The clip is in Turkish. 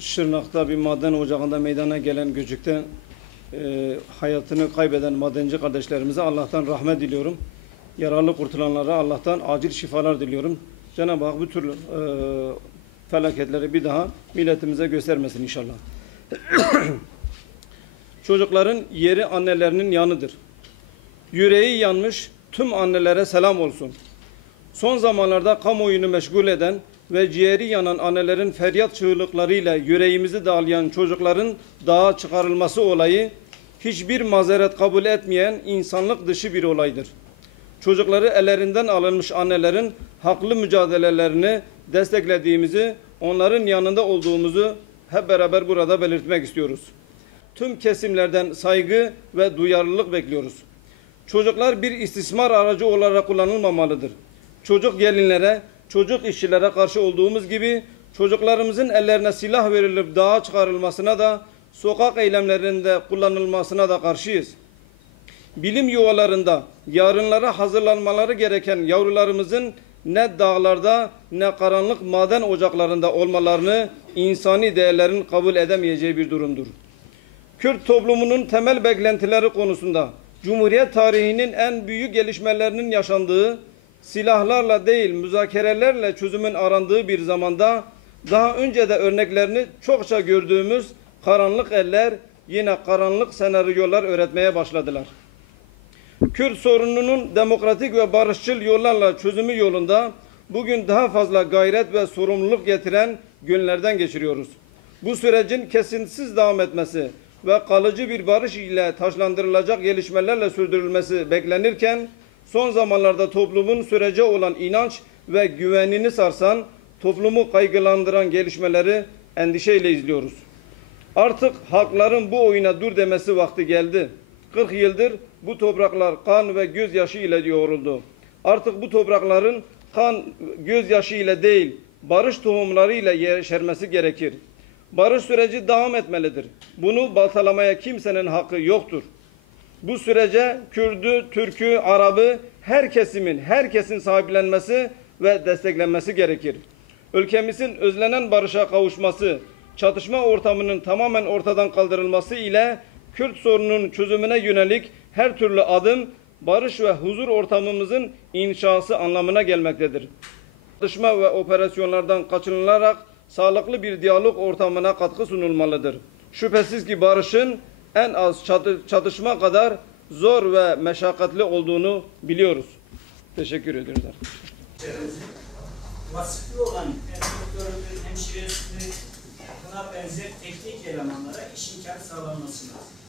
Şırnak'ta bir maden ocağında meydana gelen göçükte hayatını kaybeden madenci kardeşlerimize Allah'tan rahmet diliyorum. Yaralı kurtulanlara Allah'tan acil şifalar diliyorum. Cenab-ı Hak bu tür felaketleri bir daha milletimize göstermesin inşallah. Çocukların yeri annelerinin yanıdır. Yüreği yanmış tüm annelere selam olsun. Son zamanlarda kamuoyunu meşgul eden ve ciğeri yanan annelerin feryat çığlıklarıyla yüreğimizi dağlayan çocukların dağa çıkarılması olayı hiçbir mazeret kabul etmeyen insanlık dışı bir olaydır. Çocukları ellerinden alınmış annelerin haklı mücadelelerini desteklediğimizi, onların yanında olduğumuzu hep beraber burada belirtmek istiyoruz. Tüm kesimlerden saygı ve duyarlılık bekliyoruz. Çocuklar bir istismar aracı olarak kullanılmamalıdır. Çocuk gelinlere, çocuk işçilere karşı olduğumuz gibi çocuklarımızın ellerine silah verilip dağa çıkarılmasına da, sokak eylemlerinde kullanılmasına da karşıyız. Bilim yuvalarında yarınlara hazırlanmaları gereken yavrularımızın ne dağlarda ne karanlık maden ocaklarında olmalarını insani değerlerin kabul edemeyeceği bir durumdur. Kürt toplumunun temel beklentileri konusunda Cumhuriyet tarihinin en büyük gelişmelerinin yaşandığı, silahlarla değil müzakerelerle çözümün arandığı bir zamanda daha önce de örneklerini çokça gördüğümüz karanlık eller yine karanlık senaryolar öğretmeye başladılar. Kürt sorununun demokratik ve barışçıl yollarla çözümü yolunda bugün daha fazla gayret ve sorumluluk getiren günlerden geçiriyoruz. Bu sürecin kesintisiz devam etmesi ve kalıcı bir barış ile taşlandırılacak gelişmelerle sürdürülmesi beklenirken, son zamanlarda toplumun sürece olan inanç ve güvenini sarsan, toplumu kaygılandıran gelişmeleri endişeyle izliyoruz. Artık halkların bu oyuna dur demesi vakti geldi. 40 yıldır bu topraklar kan ve gözyaşı ile yoğruldu. Artık bu toprakların kan, gözyaşı ile değil, barış tohumları ile yeşermesi gerekir. Barış süreci devam etmelidir. Bunu baltalamaya kimsenin hakkı yoktur. Bu sürece Kürdü, Türk'ü, Arap'ı herkesin sahiplenmesi ve desteklenmesi gerekir. Ülkemizin özlenen barışa kavuşması, çatışma ortamının tamamen ortadan kaldırılması ile Kürt sorununun çözümüne yönelik her türlü adım, barış ve huzur ortamımızın inşası anlamına gelmektedir. Çatışma ve operasyonlardan kaçınılarak sağlıklı bir diyalog ortamına katkı sunulmalıdır. Şüphesiz ki barışın en az çatışma kadar zor ve meşakkatli olduğunu biliyoruz. Teşekkür ediyoruz. Vasıflı olan hem doktorun hemşiresi buna benzer teknik elemanlara iş imkanı sağlanması lazım.